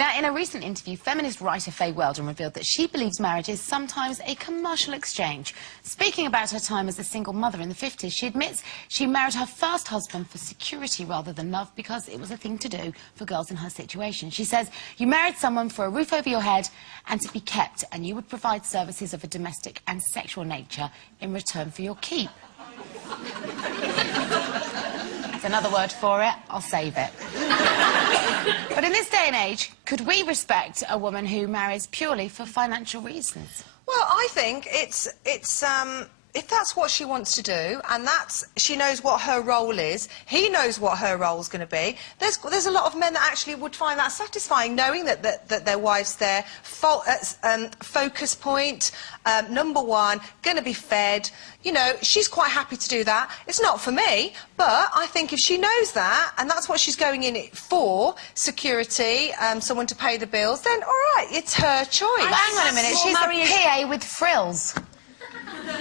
Now, in a recent interview, feminist writer Faye Weldon revealed that she believes marriage is sometimes a commercial exchange. Speaking about her time as a single mother in the 50s, she admits she married her first husband for security rather than love because it was a thing to do for girls in her situation. She says, you married someone for a roof over your head and to be kept, and you would provide services of a domestic and sexual nature in return for your keep. That's another word for it. I'll save it. But in this day and age, could we respect a woman who marries purely for financial reasons? Well, I think it's if that's what she wants to do, and she knows what her role is, he knows what her role's going to be. There's a lot of men that actually would find that satisfying, knowing that their wife's their focus point, number one, going to be fed. You know, she's quite happy to do that. It's not for me, but I think if she knows that, and that's what she's going in it for, security, someone to pay the bills, then all right, it's her choice. Well, hang on a minute, she's a PA with frills.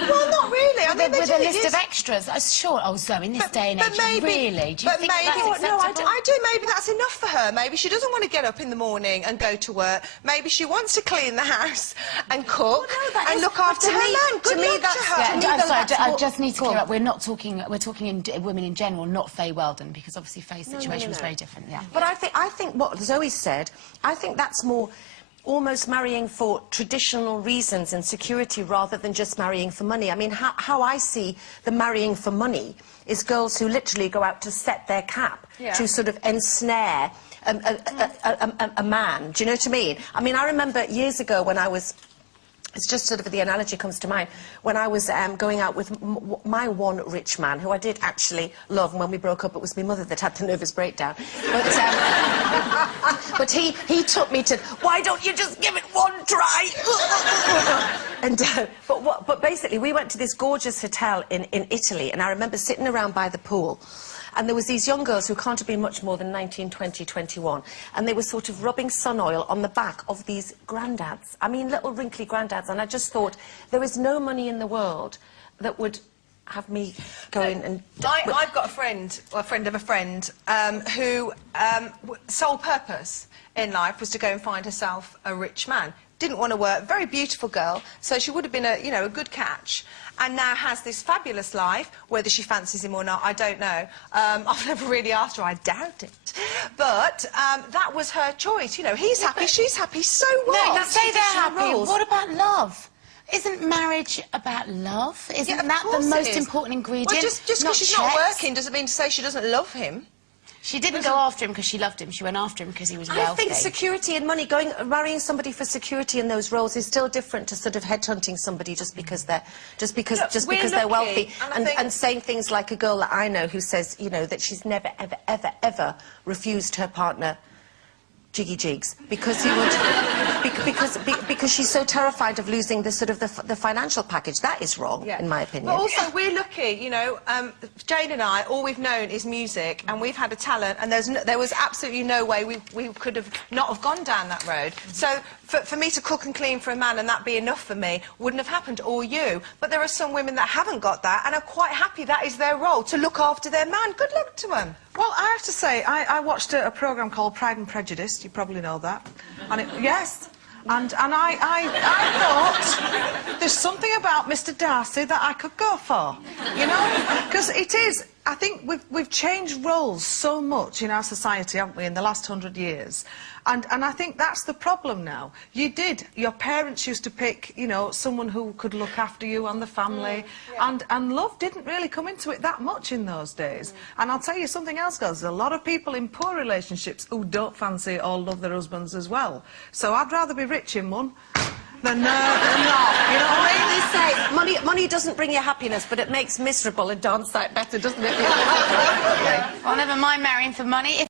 Well, not really. I mean, with a list of extras. Sure. Oh, so in this day and age, really? Do you think that's acceptable? No, I do. Maybe that's enough for her. Maybe she doesn't want to get up in the morning and go to work. Maybe she wants to clean the house and cook and look after her man. Good luck to her. I'm sorry, I just need to clear up. We're talking women in general, not Faye Weldon, because obviously Faye's situation was very different. Yeah. But I think what Zoe said, I think that's more almost marrying for traditional reasons and security rather than just marrying for money. I mean, how I see the marrying for money is girls who literally go out to set their cap, to sort of ensnare a man. Do you know what I mean? I mean, I remember years ago when I was... It's just sort of the analogy comes to mind. When I was going out with my one rich man, who I did actually love, and when we broke up, it was my mother that had the nervous breakdown. But he took me to, why don't you just give it one try? And but basically, we went to this gorgeous hotel in Italy, and I remember sitting around by the pool. And there was these young girls who can't have been much more than 19, 20, 21. And they were sort of rubbing sun oil on the back of these granddads. I mean, little wrinkly granddads. And I just thought, there is no money in the world that would have me going and... I've got a friend of a friend, who sole purpose in life was to go and find herself a rich man. Didn't want to work, very beautiful girl, so she would have been a good catch, and now has this fabulous life. Whether she fancies him or not, I don't know. I've never really asked her, I doubt it. But that was her choice, you know, he's happy, she's happy, so what? No, say they're happy. What about love? Isn't marriage about love? Isn't that the most important ingredient? Well, just because she's not working doesn't mean to say she doesn't love him. She didn't go after him because she loved him. She went after him because he was wealthy. I think security and money, marrying somebody for security in those roles is still different to sort of headhunting somebody just because they're wealthy and saying things like a girl that I know who says, you know, that she's never ever refused her partner jiggy jigs because he would because she's so terrified of losing the sort of the financial package. That is wrong, in my opinion. But also, we're lucky, you know. Jane and I, all we've known is music, and we've had a talent, and there was absolutely no way we could have not have gone down that road. So for me to cook and clean for a man and that be enough for me wouldn't have happened, or you. But there are some women that haven't got that and are quite happy that is their role, to look after their man. Good luck to them. Well, I have to say, I watched a programme called Pride and Prejudice. You probably know that. And yes. And I thought there's something about Mr. Darcy that I could go for, you know? Because it is... I think we've changed roles so much in our society, haven't we, in the last 100 years? And I think that's the problem now. Your parents used to pick, you know, someone who could look after you and the family, and love didn't really come into it that much in those days. And I'll tell you something else, girls, there's a lot of people in poor relationships who don't fancy or love their husbands as well. So I'd rather be rich in one than not, you know what I mean? They say money doesn't bring you happiness, but it makes miserable a darn sight better, doesn't it? Well, never mind marrying for money.